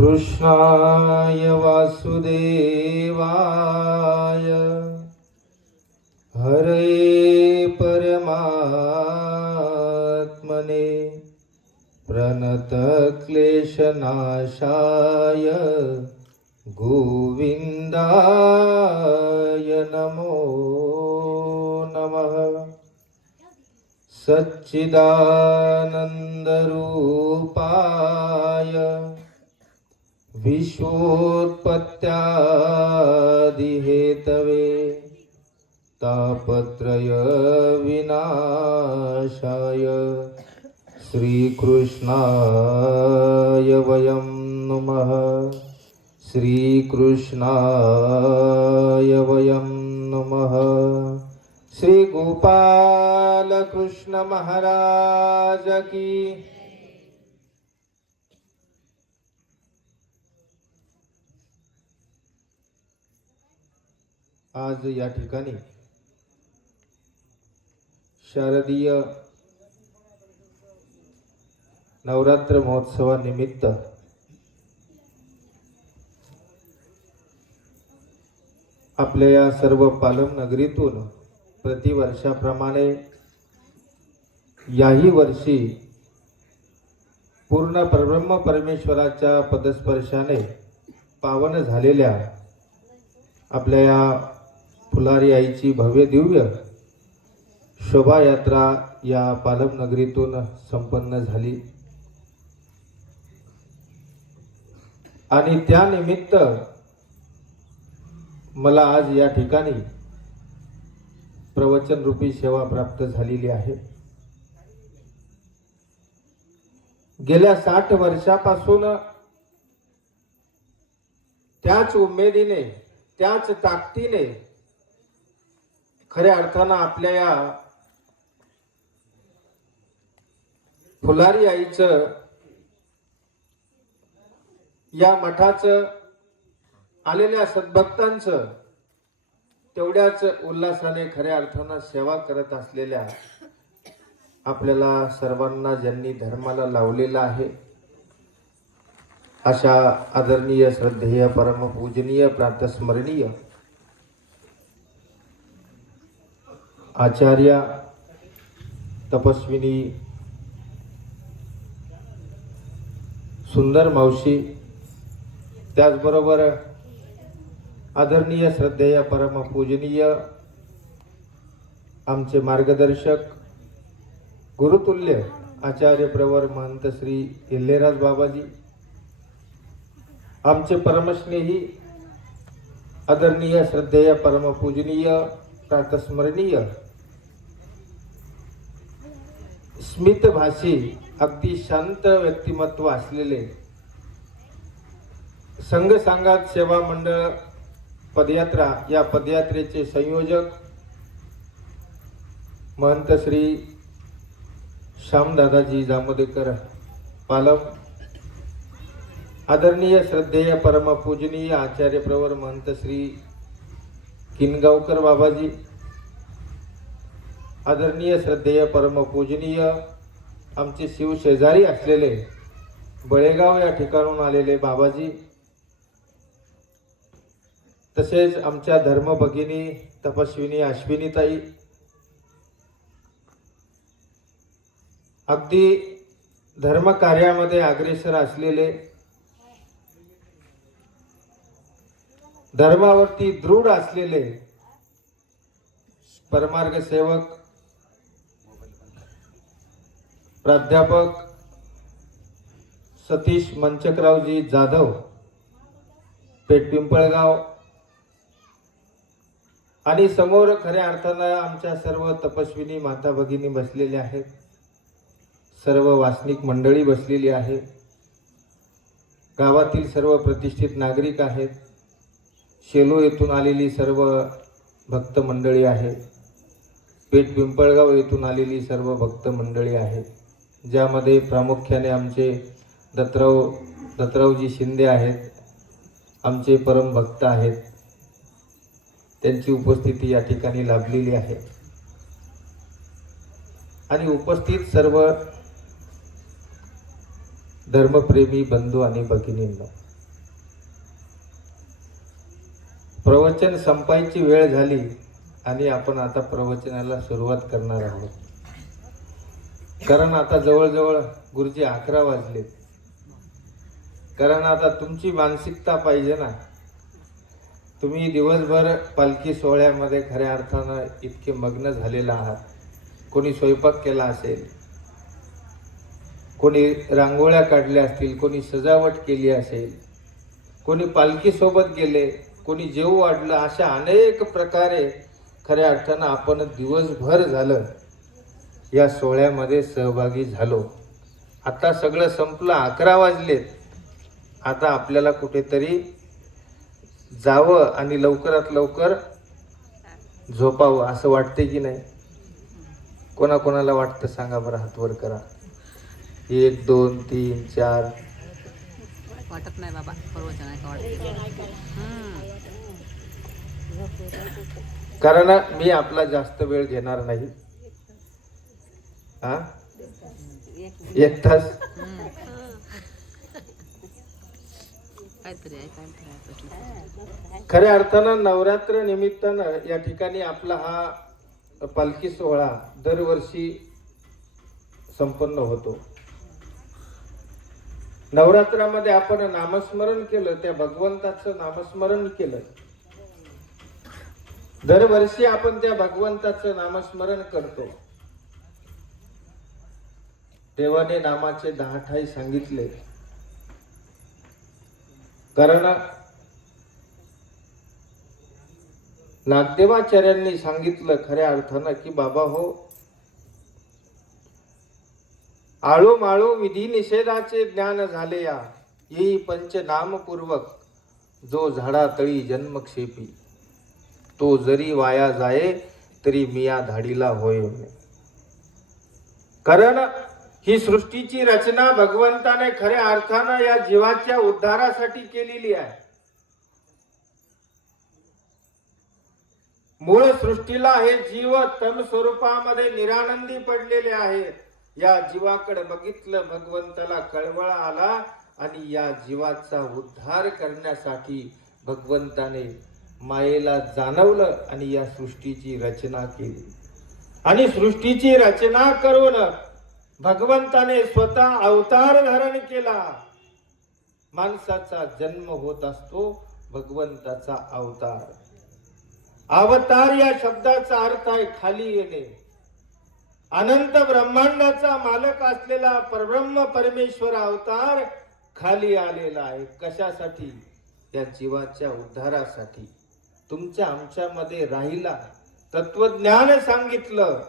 कृष्णाय वासुदेवाय हरे परमात्मने प्रणतक्लेशनाशाय गोविन्दाय नमो नमः। सच्चिदानन्दरूपाय विश्वोत्पत्त्यादिहेतवे तापत्रय विनाशाय श्रीकृष्णाय वयं नमः। श्रीकृष्णाय वयं नमः। श्री गोपाल कृष्ण महाराज की। आज या ठिकाणी शारदीय नवरात्र महोत्सवानिमित्त आपल्या या सर्व पालम नगरीतून प्रतिवर्षाप्रमाणे याही वर्षी पूर्ण परब्रह्म परमेश्वराच्या पदस्पर्शाने पावन झालेल्या आपल्या या फुलारी आईची भव्य दिव्य शोभायात्रा या पालम नगरीतून संपन्न झाली आणि त्यानिमित्त मला आज या ठिकाणी प्रवचन रूपी सेवा प्राप्त झालेली आहे। गेल्या 60 वर्षापासून त्याच उमेदीने त्याच ताकदीने खऱ्या अर्थानं आपल्या या फुलारी आईचं या मठाचं आलेल्या सद्भक्तांचं तेवढ्याच उल्हासाने खऱ्या अर्थानं सेवा करत असलेल्या आपल्याला सर्वांना ज्यांनी धर्माला लावलेला आहे अशा आदरणीय श्रद्धेय परमपूजनीय प्रातस्मरणीय आचार्य तपस्विनी सुंदर मावशी, त्याचबरोबर आदरणीय श्रद्धेय परमपूजनीय आमचे मार्गदर्शक गुरुतुल्य आचार्य प्रवर महंत श्री इल्लेराज बाबाजी, आमचे परमस्नेही आदरणीय श्रद्धेय परमपूजनीय प्रातस्मरणीय स्मितभाषी अगदी शांत व्यक्तिमत्व असलेले संघ सांगात सेवा मंडळ पदयात्रा या पदयात्रेचे संयोजक महंत श्री श्यामदादाजी जामोदेकर पालम, आदरणीय श्रद्धेय परमपूजनीय आचार्य प्रवर महंत श्री किनगावकर बाबाजी, आदरणीय श्रद्धेय परमपूजनीय आमचे शिव शेजारी असलेले बळेगाव या ठिकाणून आलेले बाबाजी, तसेच आमच्या धर्मभगिनी तपस्विनी अश्विनीताई, अगदी धर्म कार्यामध्ये अग्रेसर असलेले धर्मावरती दृढ असलेले परमार्ग सेवक प्राध्यापक सतीश मंचकरावजी जाधव पेठ पिंपळगाव आणि समोर खऱ्या अर्थानं आमच्या सर्व तपस्विनी माता भगिनी बसलेल्या आहेत, सर्व वासनिक मंडळी बसलेली आहे, गावातील सर्व प्रतिष्ठित नागरिक आहेत, शेलो येथून आलेली सर्व भक्त मंडळी आहे, पेठ पिंपळगाव येथून आलेली सर्व भक्त मंडळी आहे, ज्यामध्ये प्रामुख्याने आमचे दत्तरावजी शिंदे आहेत, आमचे परम भक्त आहेत, त्यांची उपस्थिती या ठिकाणी लाभलेली आहे आणि उपस्थित सर्व धर्मप्रेमी बंधू आणि भगिनींनो, प्रवचन संपायची वेळ झाली आणि आपण आता प्रवचनाला सुरुवात करणार आहोत. कारण आता जवळजवळ गुरुजी 11 वाजले. कारण आता तुमची मानसिकता पाहिजे ना. तुम्ही दिवसभर पालखी सोहळ्यामध्ये खऱ्या अर्थानं इतके मग्न झालेला आहात. कोणी स्वयंपाक केला असेल, कोणी रांगोळ्या काढल्या असतील, कोणी सजावट केली असेल, कोणी पालखी सोबत गेले, कोणी जेवू वाढलं. अशा अनेक प्रकारे खऱ्या अर्थानं आपण दिवसभर झालं या सोहळ्यामध्ये सहभागी झालो. आता सगळं संपलं, 11 वाजलेत. आता आपल्याला कुठेतरी जावं आणि लवकरात लवकर झोपावं असं वाटते की नाही? कोणाकोणाला वाटतं सांगा बरं, हात वर करा. 1 2 3 4. वाटत नाही बाबा, प्रवचन आहे का वाटत. कारण मी आपला जास्त वेळ घेणार नाही. हा, 1 तास काहीतरी आहे. खऱ्या अर्थानं नवरात्र निमित्तानं या ठिकाणी आपला हा पालखी सोहळा दरवर्षी संपन्न होतो. नवरात्रामध्ये आपण नामस्मरण केलं, त्या भगवंताचं नामस्मरण केलं. दरवर्षी आपण त्या भगवंताचं नामस्मरण करतो. देवाने नामाचे 10 ठाई सांगितले. कारण नागदेवाचार्यांनी सांगितलं खऱ्या अर्थानं की बाबा हो, आळो माळो विधी निषेधाचे ज्ञान झाले या, येई पंचनामपूर्वक जो झाडातळी जन्मक्षेपी, तो जरी वाया जाये तरी मिया धाडीला होय. कारण ही सृष्टीची रचना भगवंताने खऱ्या अर्थानं या जीवाच्या उद्धारासाठी केलेली आहे. मूळ सृष्टीला हे जीव तम स्वरूपामध्ये निरानंदी पडलेले आहेत. या जीवाकडे बघितलं, भगवंताला कळवळा आला आणि या जीवाचा उद्धार करण्यासाठी भगवंताने मायेला जाणवलं आणि या सृष्टीची रचना केली. आणि सृष्टीची रचना करून भगवंताने स्वतः अवतार धारण केला. माणसाचा जन्म होत असतो भगवंताचा अवतार. अवतार या शब्दाचा अर्थ आहे खाली येणे. अनंत ब्रह्मांडाचा मालक असलेला परब्रह्म परमेश्वर अवतार खाली आलेला आहे. कशासाठी? या जीवाच्या उद्धारासाठी. तुमच्या आमच्यामध्ये राहिला, तत्वज्ञान सांगितलं.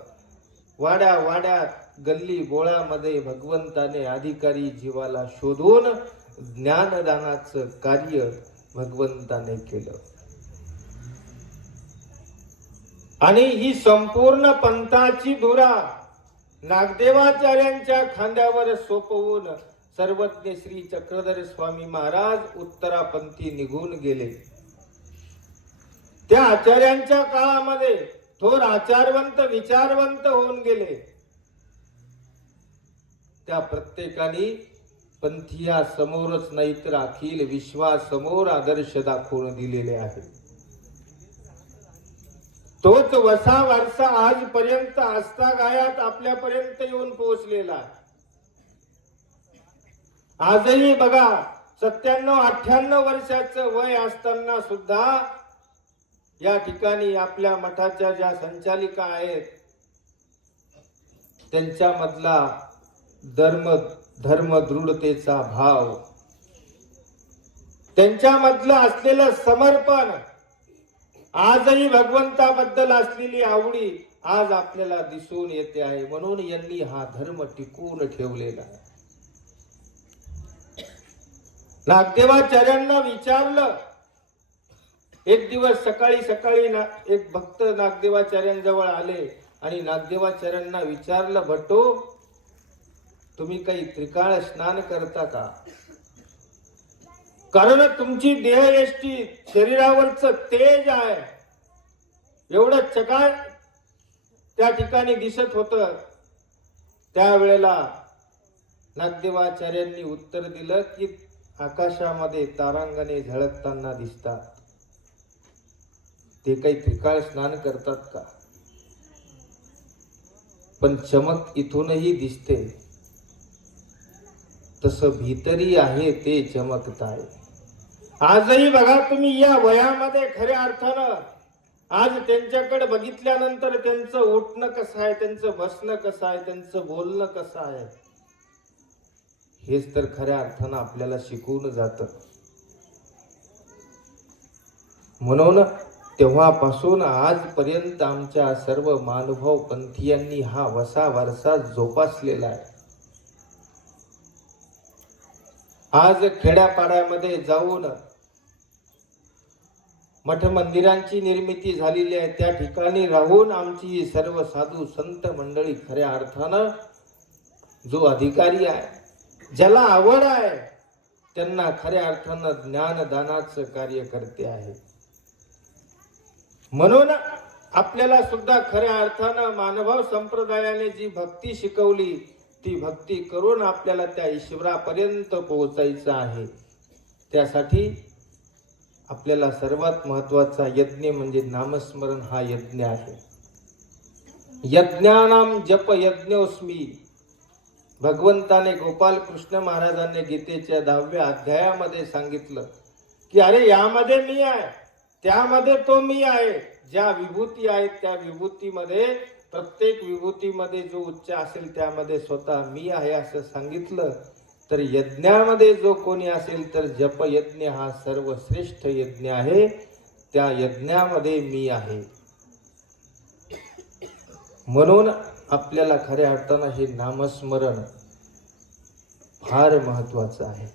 वाड्या वाड्यात, गल्ली बोळामध्ये भगवंताने अधिकारी जीवाला शोधून ज्ञानदानाचं कार्य भगवंताने केलं. आणि ही संपूर्ण पंथाची धुरा नागदेवाचार्यांच्या खांद्यावर सोपवून सर्वज्ञ श्री चक्रधर स्वामी महाराज उत्तरापंथी निघून गेले. त्या आचार्यांच्या काळामध्ये थोर आचारवंत विचारवंत होऊन गेले. त्या प्रत्येकाने पंथीया समोरच नाही तर अखिल विश्वासमोर आदर्श दाखवून दिलेले आहे. तोच वसा वारसा आजपर्यंत आस्थागायात आपल्यापर्यंत येऊन पोहोचलेला. आजही बघा 97-98 वर्षाचं वय असताना सुद्धा या ठिकाणी आपल्या मठाच्या ज्या संचालिका आहेत त्यांच्या मधला धर्म दृढतेचा भाव, त्यांच्या मधलं असलेलं समर्पण, आजही भगवंताबद्दल असलेली आवडी आज आपल्याला दिसून येते आहे. म्हणून यांनी हा धर्म टिकवून ठेवलेला आहे. नागदेवाचार्यांना विचारलं, एक दिवस सकाळी सकाळी एक भक्त नागदेवाचार्यांजवळ आले आणि नागदेवाचार्यांना विचारलं, भट्टो तुम्ही काही त्रिकाळ स्नान करता का? कारण तुमची देहयष्टी शरीरावरचं तेज आहे एवढं चकाळ त्या ठिकाणी दिसत होतं. त्यावेळेला नागदेवाचार्यांनी उत्तर दिलं की आकाशामध्ये तारांगणे झळकताना दिसतात. ते काही त्रिकाळ स्नान करतात का? पण चमक इथूनही दिसते, तसं भीतरी आहे ते चमकताय. आजही बघा तुम्ही या वयामध्ये खऱ्या अर्थानं आज त्यांच्याकडे बघितल्यानंतर त्यांचं उठणं कसं आहे, त्यांचं बसणं कसं आहे, त्यांचं बोलणं कसं आहे, हेच तर खऱ्या अर्थानं आपल्याला शिकवून जातं. म्हणून तेव्हापासून आजपर्यंत आमच्या सर्व महानुभाव पंथीयांनी हा वसा वारसा जोपासलेला आहे. आज खेड्यापाड्यामध्ये जाऊन मठ मंदिरांची निर्मिती झालेली आहे, त्या ठिकाणी राहून आमची सर्व साधू संत मंडळी खऱ्या अर्थानं जो अधिकारी आहे, ज्याला आवड आहे, त्यांना खऱ्या अर्थानं ज्ञानदानाचं कार्य करते आहे. म्हणून आपल्याला सुद्धा खऱ्या अर्थानं मानभाव संप्रदायाने जी भक्ती शिकवली, ती भक्ती करून आपल्याला त्या ईश्वरापर्यंत पोहोचायचं आहे. त्यासाठी आपल्याला सर्वात महत्वाचा यज्ञ म्हणजे नामस्मरण हा यज्ञ आहे. यज्ञानाम जप यज्ञोस्मी. भगवंताने गोपाल कृष्ण महाराजांनी गीतेच्या 10व्या अध्यायामध्ये सांगितलं की अरे यामध्ये मी आहे, त्यामध्ये तो मी आहे. ज्या विभूती आहेत त्या विभूतीमध्ये, प्रत्येक विभूतीमध्ये जो उच्च असेल त्यामध्ये स्वतः मी आहे असं सांगितलं. तर यज्ञामध्ये जो कोणी असेल तर जप यज्ञ हा सर्वश्रेष्ठ यज्ञ आहे, त्या यज्ञामध्ये मी आहे. म्हणून आपल्याला खऱ्या अर्थानं हे नामस्मरण फार महत्वाचं आहे.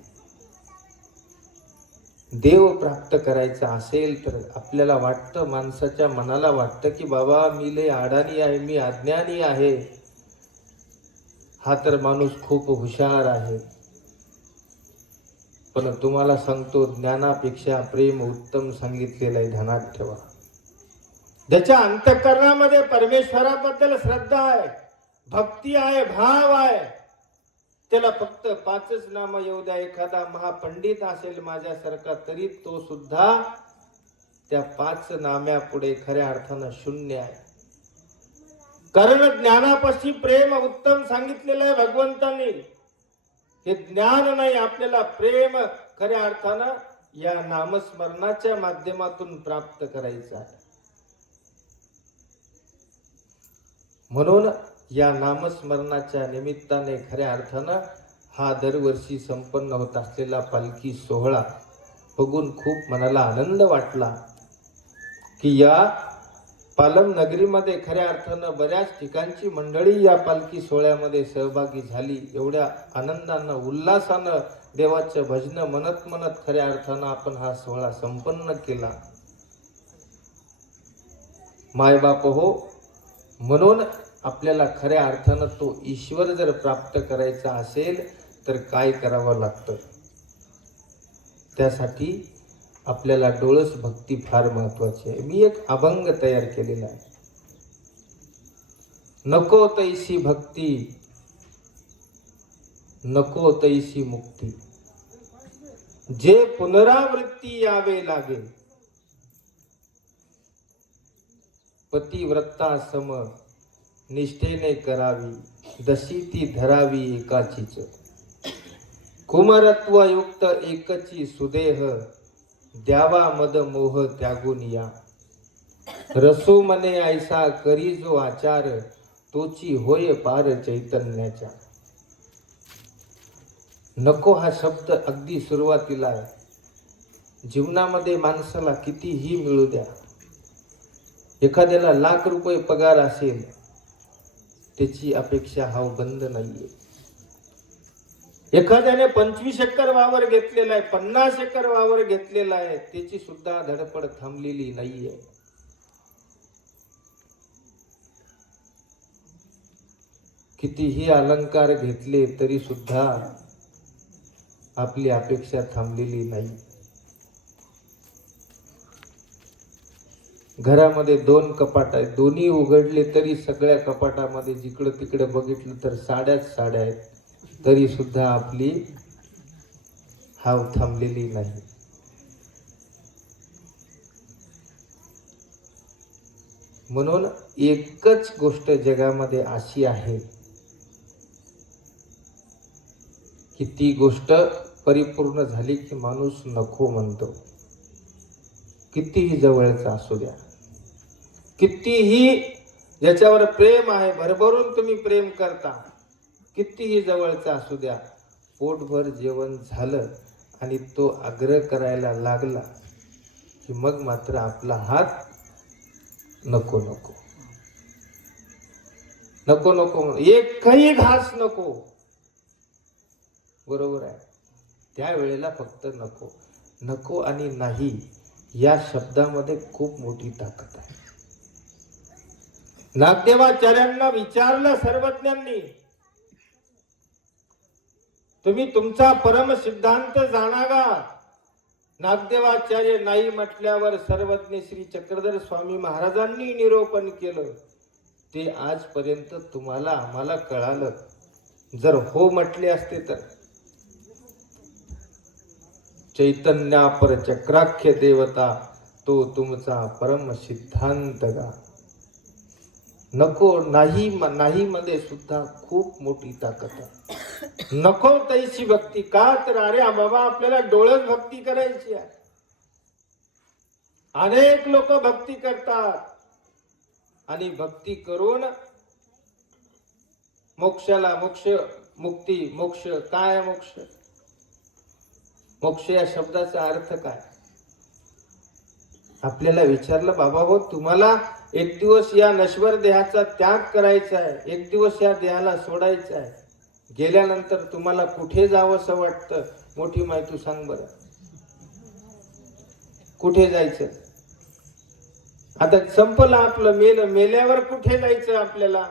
देव प्राप्त करायचा असेल तर आपल्याला वाटतं, माणसाच्या मनाला वाटतं की बाबा मी लय अडाणी आहे, मी अज्ञानी आहे, हा तर माणूस खूप हुशार आहे. पण तुम्हाला सांगतो, ज्ञानापेक्षा प्रेम उत्तम सांगितलेलं आहे, ध्यानात ठेवा. ज्याच्या अंतःकरणामध्ये परमेश्वराबद्दल श्रद्धा आहे, भक्ती आहे, भाव आहे, त्याला फक्त 5च नाम येऊ द्या. एखादा महापंडित असेल माझ्यासारखा, तरी तो सुद्धा त्या 5 नाम्यापुढे खऱ्या अर्थानं शून्य आहे. कारण ज्ञानापाशी प्रेम उत्तम सांगितलेलं आहे भगवंतांनी. हे ज्ञान नाही, आपल्याला प्रेम खऱ्या अर्थानं या नामस्मरणाच्या माध्यमातून प्राप्त करायचं आहे. म्हणून या नामस्मरणाच्या निमित्ताने खऱ्या अर्थानं हा दरवर्षी संपन्न होत असलेला पालखी सोहळा बघून खूप मनाला आनंद वाटला की या पालम नगरीमध्ये खऱ्या अर्थानं बऱ्याच ठिकाणची मंडळी या पालखी सोहळ्यामध्ये सहभागी झाली. एवढ्या आनंदानं, उल्हासानं देवाचं भजन म्हणत म्हणत खऱ्या अर्थानं आपण हा सोहळा संपन्न केला. मायबाप हो, म्हणून आपल्याला खऱ्या अर्थानं तो ईश्वर जर प्राप्त करायचा असेल तर काय करावं लागतं? त्यासाठी आपल्याला डोळस भक्ती फार महत्वाची आहे. मी एक अभंग तयार केलेला आहे. नको तैसी भक्ती, नको तैसी मुक्ती, जे पुनरावृत्ती यावे लागे, पतिव्रता सम निष्ठेने करावी, दशी ती धरावी एकाचीच, कुमारत्व युक्त एकची सुदेह, द्यावा मद मोह त्यागून या, रसो मने ऐसा करी जो आचार, तोची होय पार चैतन्याच्या. नको हा शब्द अगदी सुरुवातीला आहे. जीवनामध्ये माणसाला कितीही मिळू द्या, एखाद्याला लाख रुपये पगार असेल, त्याची अपेक्षा हा बंद नाहीये. एखाद्याने 25 एकर वावर घेतलेला आहे, 50 एकर वावर घेतलेला आहे, त्याची सुद्धा धडपड थांबलेली नाहीये. कितीही अलंकार घेतले तरी सुद्धा आपली अपेक्षा थांबलेली नाही. घरामध्ये 2 कपाट आहेत, दोन्ही उघडले तरी सगळ्या कपाटामध्ये जिकडं तिकडे बघितलं तर साड्याच साड्या आहेत, तरी सुद्धा आपली हाव थांबलेली नाही. म्हणून एकच गोष्ट जगामध्ये अशी आहे की ती गोष्ट परिपूर्ण झाली की माणूस नको म्हणतो. कितीही जवळचा असू द्या, कितीही ज्याच्यावर प्रेम आहे, भरभरून तुम्ही प्रेम करता, कितीही जवळचा असू द्या, पोटभर जेवण झालं आणि तो आग्रह करायला लागला की मग मात्र आपला हात नको नको नको नको, एकही घास नको. बरोबर आहे. त्यावेळेला फक्त नको. नको आणि नाही या शब्दामध्ये खूप मोठी ताकद आहे. नागदेवाचार्यांना विचारलं सर्वज्ञांनी, तुम्ही तुमचा परम सिद्धांत जाणागा. नागदेवाचार्य नाही म्हटल्यावर सर्वज्ञ श्री चक्रधर स्वामी महाराजांनी निरूपण केलं. ते आजपर्यंत तुम्हाला आम्हाला कळालं. जर हो म्हटले असते तर चैतन्यापर चक्राख्य देवता तो तुमचा परम सिद्धांत गा. नको नाही नाही मध्ये सुद्धा खूप मोठी ताकद आहे. नको तैशी भक्ती का तर अरे बाबा आपल्याला डोळस भक्ती करायची आहे. अनेक लोक भक्ती करतात आणि भक्ती करून मोक्षाला मोक्ष मुक्ती मोक्ष काय मोक्ष मोक्ष या शब्दाचा अर्थ काय. आपल्याला विचारलं बाबा हो तुम्हाला एक दिवस या नश्वर देहाचा त्याग करायचा आहे, एक दिवस या देहाला सोडायचा आहे, गेल्यानंतर तुम्हाला कुठे जावं असं वाटतं. मोठी माहिती सांग बरं, कुठे जायचं. आता संपलं आपलं, मेल्यावर कुठे जायचं आपल्याला.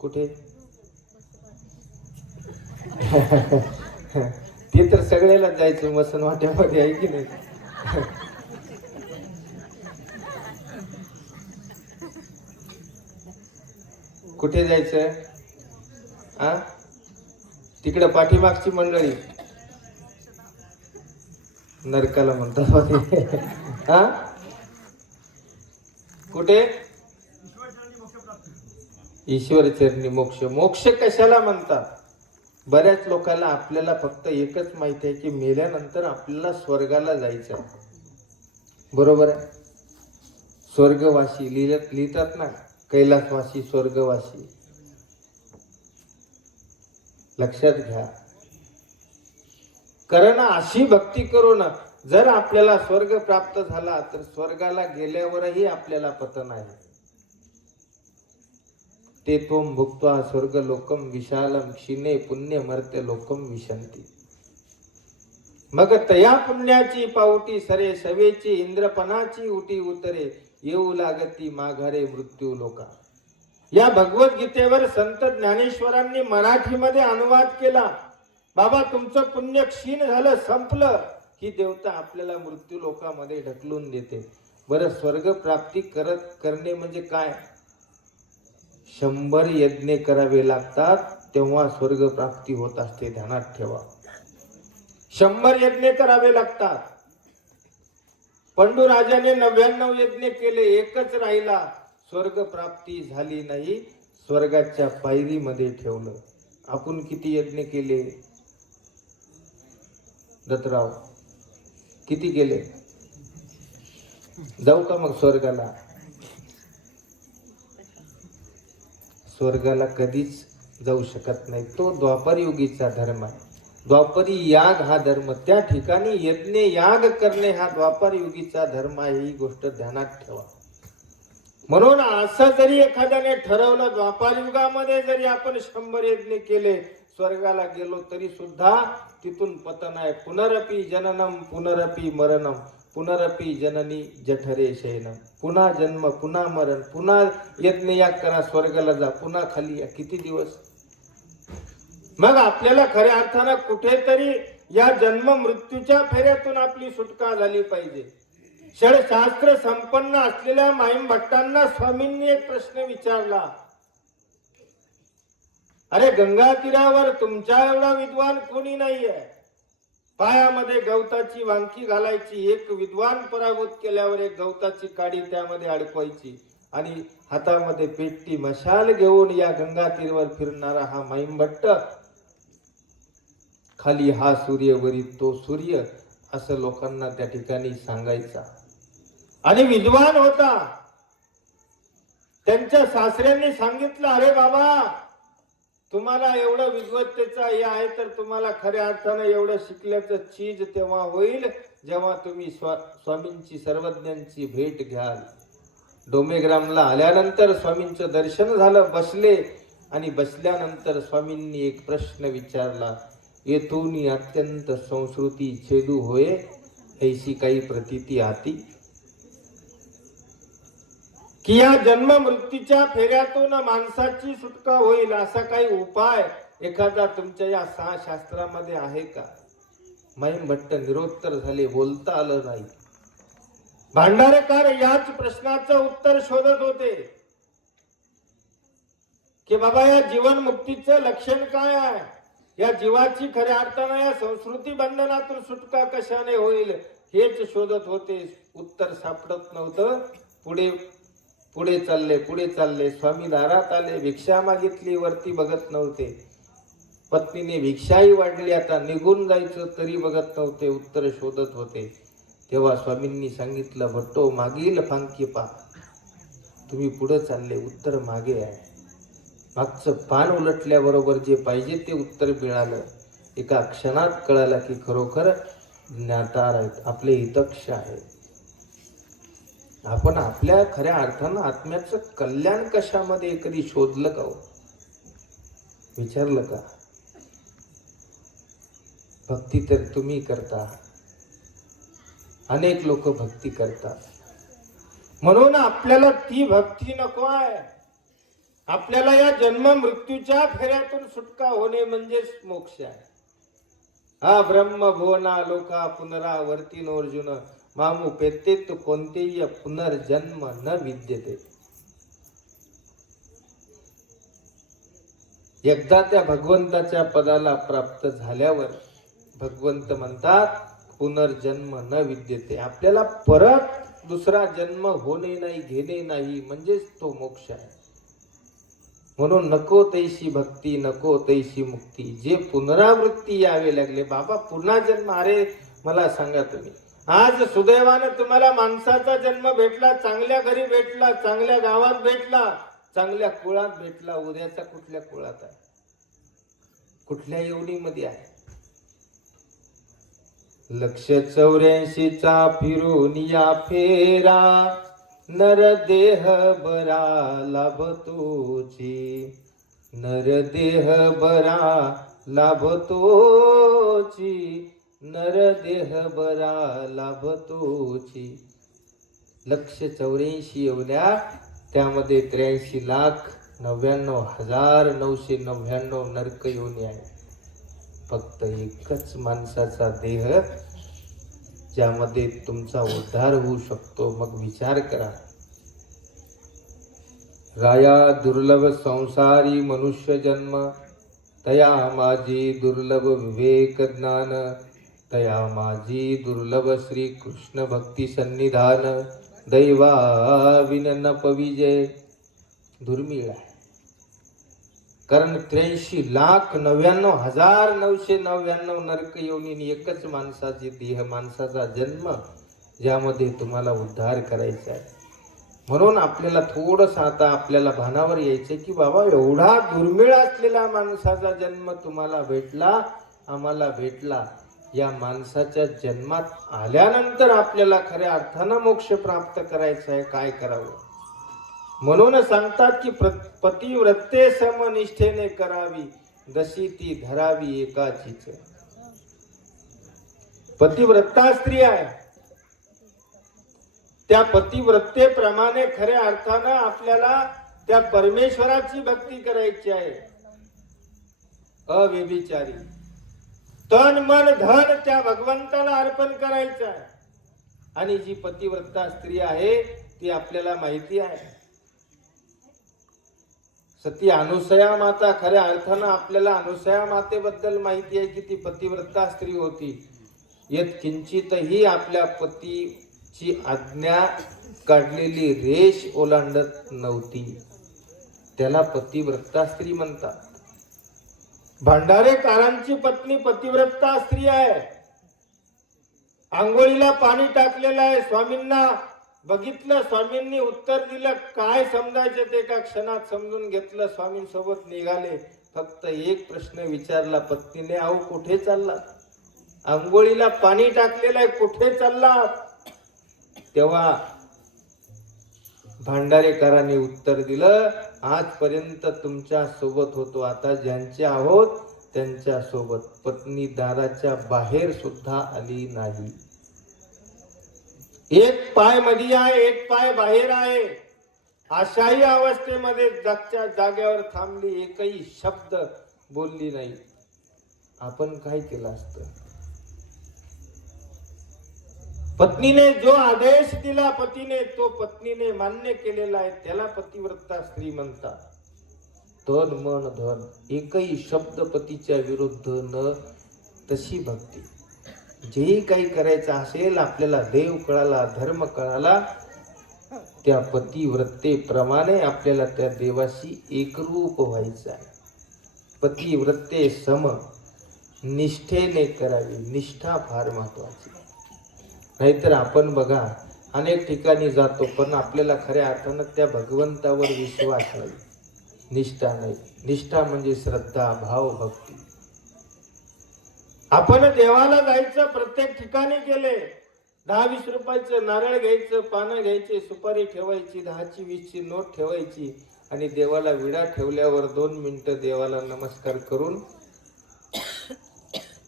कुठे ते तर सगळ्याला जायचं मसन वाट्यामध्ये आहे की नाही. कुठे जायचं. आ तिकडे पाठीमागची मंडळी नरकाला म्हणतात. हा कुठे ईश्वर चरणी मोक्ष. मोक्ष कशाला म्हणतात. बऱ्याच लोकांना आपल्याला फक्त एकच माहिती आहे की मेल्यानंतर आपल्याला स्वर्गाला जायचं आहे. बरोबर आहे. स्वर्गवासी लिहितात ना, कैलासवासी स्वर्गवासी. लक्षात घ्या, कारण अशी भक्ती करून जर आपल्याला स्वर्ग प्राप्त झाला तर स्वर्गाला गेल्यावरही आपल्याला पतन आहे. ते त्वं भुक्त्वा स्वर्ग लोकम विशालम क्षीणे पुण्य मर्त्य लोकम विशंती. मग तया पुण्याची पावटी सरे सवेची इंद्रपणाची उटी उतरे येऊ लागती माघारे मृत्यू लोका. या भगवद्गीतेवर संत ज्ञानेश्वरांनी मराठीमध्ये अनुवाद केला. बाबा तुमचं पुण्य क्षीण झालं, संपलं ही देवता आपल्याला मृत्यू लोकामध्ये ढकलून देते. बरं स्वर्ग प्राप्ती करणे म्हणजे काय. 100 यज्ञ करावे लागतात तेव्हा स्वर्ग प्राप्ती होत असते. ध्यानात ठेवा. 100 यज्ञ करावे लागतात. पंडूराजाने 99 यज्ञ केले, एकच राहिला. स्वर्ग प्राप्ती झाली नाही, स्वर्गाच्या पायरीमध्ये ठेवलं. आपण किती यज्ञ केले दत्तराव, किती केले. जाऊ का मग स्वर्गाला. स्वर्गाला कधीच जाऊ शकत नाही. तो द्वापर युगीचा धर्म आहे. द्वापरी याग हा धर्म, त्या ठिकाणी यज्ञ याग करणे हा द्वापर युगीचा धर्म आहे. ही गोष्ट ध्यानात ठेवा. म्हणून असं जरी एखाद्याने ठरवलं द्वापर युगामध्ये जरी आपण 100 यज्ञ केले, स्वर्गाला गेलो तरी सुद्धा तिथून पतन आहे. पुनरपि जननम पुनरपि मरणम पुनरपि जननी जठरे शयनम. पुन्हा जन्म, पुन्हा मरण, पुन्हा यज्ञ याग करा, स्वर्गाला जा, पुन्हा खाली या. किती दिवस. मग आपल्याला खऱ्या अर्थानं कुठेतरी या जन्म मृत्यूच्या फेऱ्यातून आपली सुटका झाली पाहिजे. षडशास्त्र संपन्न असलेल्या माईम भट्टांना स्वामींनी एक प्रश्न विचारला. अरे गंगा तीरावर तुमच्या एवढा विद्वान कोणी नाहीये. पायामध्ये गवताची वांकी घालायची, एक विद्वान पराभूत केल्यावर एक गवताची काडी त्यामध्ये अडकवायची आणि हातामध्ये पेटती मशाल घेऊन या गंगा तीरावर फिरणारा हा महिमभट्ट, खाली हा सूर्य वरी तो सूर्य, असं लोकांना त्या ठिकाणी सांगायचा. आणि विद्वान होता. त्यांच्या सासऱ्यांनी सांगितलं, अरे बाबा, तुम्हाला एवढं विद्वत्तेचा हे आहे तर तुम्हाला खऱ्या अर्थानं एवढं शिकल्याचं चीज तेव्हा होईल जेव्हा तुम्ही स्वामींची सर्वज्ञांची भेट घ्याल. डोमेग्रामला आल्यानंतर स्वामींचं दर्शन झालं, बसले आणि बसल्यानंतर स्वामींनी एक प्रश्न विचारला, येथून अत्यंत संस्कृती छेदू होय, ऐशी काही प्रतीती आती, की या जन्म मृत्यूच्या फेऱ्यातून माणसाची सुटका होईल असा काही उपाय एखादा तुमच्या या 6 शास्त्रामध्ये आहे का? महिमभट्ट निरुत्तर झाले, बोलता आलं नाही. भांडारकर याच प्रश्नाचं उत्तर शोधत होते की बाबा या जीवन मुक्तीचं लक्षण काय आहे, या जीवाची खऱ्या अर्थानं या संस्कृती बंधनातून सुटका कशाने होईल हेच शोधत होते. उत्तर सापडत नव्हतं. पुढे चालले. स्वामी दारात आले, भिक्षा मागितली, वरती बघत नव्हते. पत्नीने भिक्षाही वाढली, आता निघून जायचं तरी बघत नव्हते, उत्तर शोधत होते. तेव्हा स्वामींनी सांगितलं, भट्टो मागील फांकी पा, तुम्ही पुढे चालले, उत्तर मागे आहे. मागचं पान उलटल्याबरोबर जे पाहिजे ते उत्तर मिळालं. एका क्षणात कळालं की खरोखर ज्ञातार आहेत, आपले हितक्ष आहेत. आपण आपल्या खऱ्या अर्थानं आत्म्याचं कल्याण कशामध्ये कधी शोधलं का हो? विचारलं का? भक्ती तर तुम्ही करता, अनेक लोक भक्ती करतात. म्हणून आपल्याला ती भक्ती नको आहे. आपल्याला या जन्म मृत्यूच्या फेऱ्यातून सुटका होणे म्हणजेच मोक्ष आहे. हा ब्रह्म भुवना लोका पुनरावर्ती अर्जुन, मामू पेतेत कोणतेही पुनर्जन्म न विद्यते. एकदा त्या भगवंताच्या पदाला प्राप्त झाल्यावर भगवंत म्हणतात पुनर्जन्म न विद्यते. आपल्याला परत दुसरा जन्म होणे नाही, घेणे नाही, म्हणजेच तो मोक्ष आहे. म्हणून नको तैशी भक्ती, नको तैशी मुक्ती, जे पुनरावृत्ती यावे लागले. बाबा पुन्हा जन्म, अरे मला सांगा तुम्ही, आज सुदैवानं तुम्हाला माणसाचा जन्म भेटला, चांगल्या घरी भेटला, चांगल्या गावात भेटला, चांगल्या कुळात भेटला. उद्याचा कुठल्या कुळात आहे, कुठल्या योनीमध्ये आहे? 184चा फिरून या फेरा, नरदेह बरा लाभतोची, नरदेह बरा लाभतोची, नरदेह बरा लाभतोची. 184 योन्या, त्यामध्ये 83,99,999 नरक योनी आहे. फक्त एकच माणसाचा देह ज्यामध्ये तुमचा उद्धार होऊ शकतो. मग विचार करा, राया दुर्लभ संसारी मनुष्य जन्म, तया माझी दुर्लभ विवेक ज्ञान, तया माझी दुर्लभ श्री कृष्ण भक्ती सन्निधान, दैवा विन न पविजय. दुर्मिळ आहे. कारण 83,99,999 नरक योनी एकच माणसाची देह, माणसाचा जन्म, ज्यामध्ये तुम्हाला उद्धार करायचा आहे. म्हणून आपल्याला थोडंसं आता आपल्याला भानावर यायचं की बाबा एवढा दुर्मिळ असलेला माणसाचा जन्म तुम्हाला भेटला, आम्हाला भेटला. या माणसाच्या जन्मात आल्यानंतर आपल्याला खऱ्या अर्थानं मोक्ष प्राप्त करायचा आहे. काय करावं? म्हणून सांगतात की पतिव्रते समनिष्ठेने करावी, दशी ती धरावी एकाचीच. पतिव्रता स्त्री आहे, त्या पतिव्रतेप्रमाणे खऱ्या अर्थानं आपल्याला त्या परमेश्वराची भक्ती करायची आहे. अव्यभिचारी तन मन धन त्या भगवंताला अर्पण करायचं आहे. आणि जी पतिव्रता स्त्री आहे ती आपल्याला माहिती आहे. सती अनुसया माता, खऱ्या अर्थानं आपल्याला अनुसया मातेबद्दल माहिती आहे की ती पतिव्रता स्त्री होती. येत किंचितही आपल्या पतीची आज्ञा काढलेली रेष ओलांडत नव्हती. त्याला पतिव्रता स्त्री म्हणतात. भांडारेकरांची पत्नी पतिव्रता स्त्री आहे. आंघोळीला पाणी टाकलेलं आहे. स्वामींना बघितलं, स्वामींनी उत्तर दिलं. काय समजायचं ते एका क्षणात समजून घेतलं. स्वामींसोबत निघाले. फक्त एक प्रश्न विचारला पत्नीने, अहो कुठे चालला? आंघोळीला पाणी टाकलेलं आहे, कुठे चालला? तेव्हा भांडारेकरांनी उत्तर दिलं, आजपर्यंत तुमच्या सोबत होतो, आता ज्यांचे आहोत त्यांच्या सोबत. पत्नी दाराच्या बाहेर सुद्धा आली नाही. एक पाय मध्ये आहे, एक पाय बाहेर आहे. अशाही अवस्थेमध्ये जागच्या जागेवर थांबली, एकही शब्द बोलली नाही. आपण काय केलं असतं? पत्नीने जो आदेश दिला पतीने, तो पत्नीने मान्य केलेला आहे, त्याला पतिव्रता स्त्री म्हणतात. तन मन धन एकही शब्द पतीच्या विरुद्ध न. तशी भक्ती. जेही काही करायचं असेल, आपल्याला देव कळाला, धर्म कळाला, त्या पतिव्रतेप्रमाणे आपल्याला त्या देवाशी एकरूप व्हायचं आहे. पतिव्रते सम निष्ठेने करावी. निष्ठा फार महत्वाची. नाहीतर आपण बघा अनेक ठिकाणी जातो, पण आपल्याला खऱ्या अर्थानं त्या भगवंतावर विश्वास नाही, निष्ठा नाही. निष्ठा म्हणजे श्रद्धा, भाव, भक्ती. आपण देवाला जायचं, प्रत्येक ठिकाणी गेले, 10-20 रुपयाचं नारळ घ्यायचं, पानं घ्यायचे, सुपारी ठेवायची, 10ची 20ची नोट ठेवायची आणि देवाला विडा ठेवल्यावर 2 मिनिटं देवाला नमस्कार करून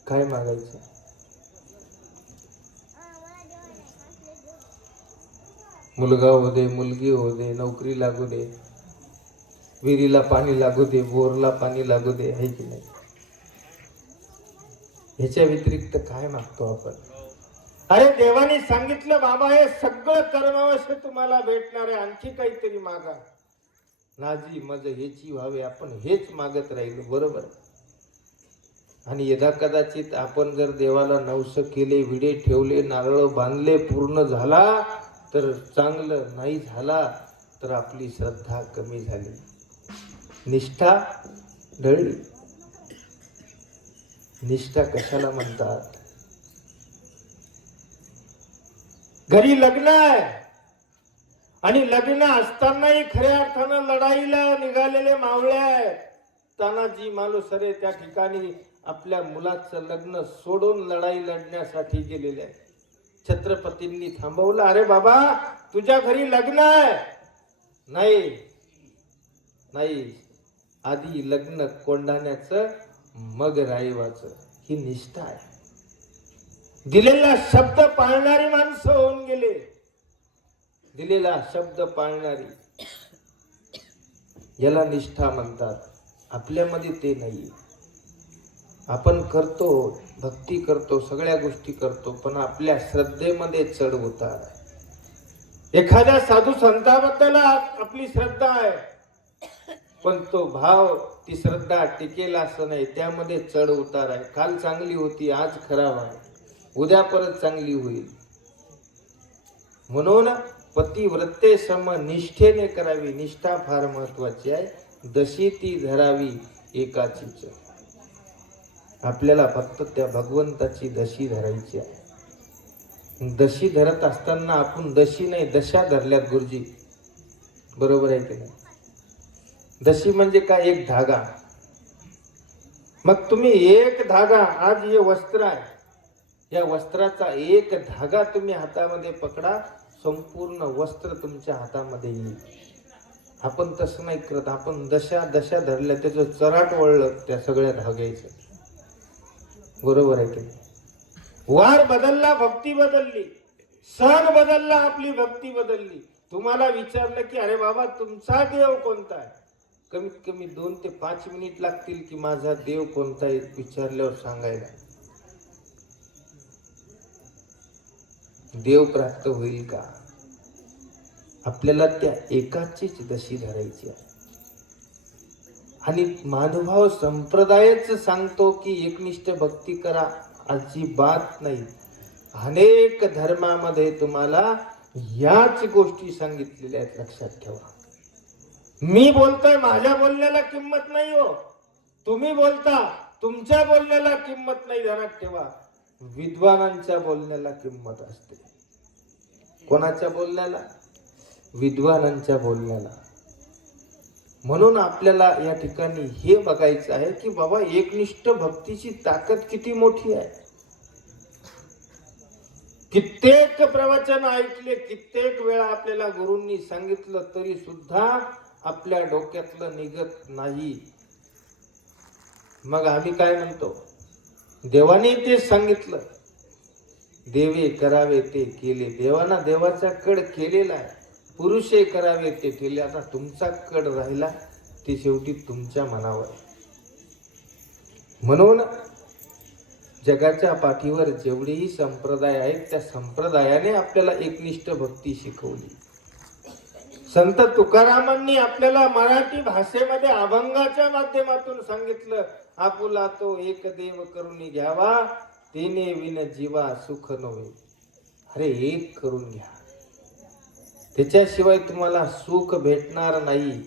काय मागायचं? मुलगा हो दे, मुलगी हो दे, नोकरी लागू दे, विहिरीला पाणी लागू दे, बोरला पाणी लागू दे, आहे की नाही? ह्याच्या व्यतिरिक्त काय मागतो आपण? अरे देवाने सांगितलं बाबा हे सगळं कर्मावश्य तुम्हाला भेटणार आहे, आणखी काहीतरी मागा. नाजी मज ह्याची व्हावे, आपण हेच मागत राहिलो, बरोबर. आणि यदा कदाचित आपण जर देवाला नवस केले, विडे ठेवले, नारळ बांधले, पूर्ण झाला तर चांगलं, नाही झाला तर आपली श्रद्धा कमी झाली, निष्ठा ढळली. निष्ठा कशाला म्हणतात? घरी लग्न आहे आणि लग्न असतानाही खऱ्या अर्थानं लढाईला निघालेले मावळे आहेत. तानाजी मालुसरे त्या ठिकाणी आपल्या मुलाचं लग्न सोडून लढाई लढण्यासाठी गेलेले आहेत. छत्रपतींनी थांबवलं, अरे बाबा तुझ्या घरी लग्न आहे. नाही नाही, आधी लग्न कोंढाण्याचं, मग राईवाचं. ही निष्ठा आहे. दिलेला शब्द पाळणारी माणसं होऊन गेले. दिलेला शब्द पाळणारी, याला निष्ठा म्हणतात. आपल्यामध्ये ते नाही. आपण करतो, भक्ती करतो, सगळ्या गोष्टी करतो, पण आपल्या श्रद्धेमध्ये चढ उतार आहे. एखाद्या साधू संताबद्दल आपली श्रद्धा आहे, पण तो भाव, ती श्रद्धा टिकेल असं नाही, त्यामध्ये चढ उतार आहे. काल चांगली होती, आज खराब आहे, उद्या परत चांगली होईल. म्हणून पतिव्रते सम निष्ठेने करावी. निष्ठा फार महत्वाची आहे. दशी ती धरावी एकाचीच. आपल्याला फक्त त्या भगवंताची दशी धरायची आहे. दशी धरत असताना आपण दशी नाही, दशा धरल्यात गुरुजी, बरोबर आहे की नाही? दशी म्हणजे काय? एक धागा. मग तुम्ही एक धागा, आज हे वस्त्र आहे, या वस्त्राचा एक धागा तुम्ही हातामध्ये पकडा, संपूर्ण वस्त्र तुमच्या हातामध्ये येईल. आपण तसं नाही करत. आपण दशा दशा धरल्या, त्याचं चराट वळलं त्या सगळ्या धाग्याचं, बरोबर आहे की नाही? वार बदलला, भक्ती बदलली. सण बदलला, आपली भक्ती बदलली. तुम्हाला विचारलं की अरे बाबा तुमचा देव कोणता आहे, कमीत कमी 2 ते 5 मिनिट लागतील की माझा देव कोणता आहे विचारल्यावर सांगायला. देव प्राप्त होईल का? आपल्याला त्या एकाचीच दशी धरायची आहे. आणि माधवभाव संप्रदायच सांगतो की एकनिष्ठ भक्ती करा, अजिबात नाही. अनेक धर्मामध्ये तुम्हाला याच गोष्टी सांगितलेल्या आहेत, लक्षात ठेवा. मी बोलतोय, माझ्या बोलण्याला किंमत नाही हो. तुम्ही बोलता, तुमच्या बोलण्याला किंमत नाही. ध्यानात ठेवा, विद्वानांच्या बोलण्याला किंमत असते. कोणाच्या बोलण्याला? विद्वानांच्या बोलण्याला. म्हणून आपल्याला या ठिकाणी हे बघायचं आहे की बाबा एकनिष्ठ भक्तीची ताकद किती मोठी आहे. कित्येक प्रवचन ऐकले, कित्येक वेळा आपल्याला गुरूंनी सांगितलं, तरी सुद्धा आपल्या डोक्यातलं निघत नाही. मग आम्ही काय म्हणतो? देवाने तेच सांगितलं, देवे करावे ते केले. देवाना देवाचा कड केलेला आहे. पुरुषे करावे ते केले. आता तुमचा कड राहिला ते शेवटी तुमच्या मनावर. म्हणून जगाच्या पाठीवर जेवढेही संप्रदाय आहेत, त्या संप्रदायाने आपल्याला एकनिष्ठ भक्ती शिकवली. संत तुकारामांनी आपल्याला मराठी भाषेमध्ये अभंगाच्या माध्यमातून सांगितलं, आपुला तो एक देव करून घ्यावा, तेने विन जीवा सुख नव्हे. अरे एक करून घ्या, त्याच्याशिवाय तुम्हाला सुख भेटणार नाही.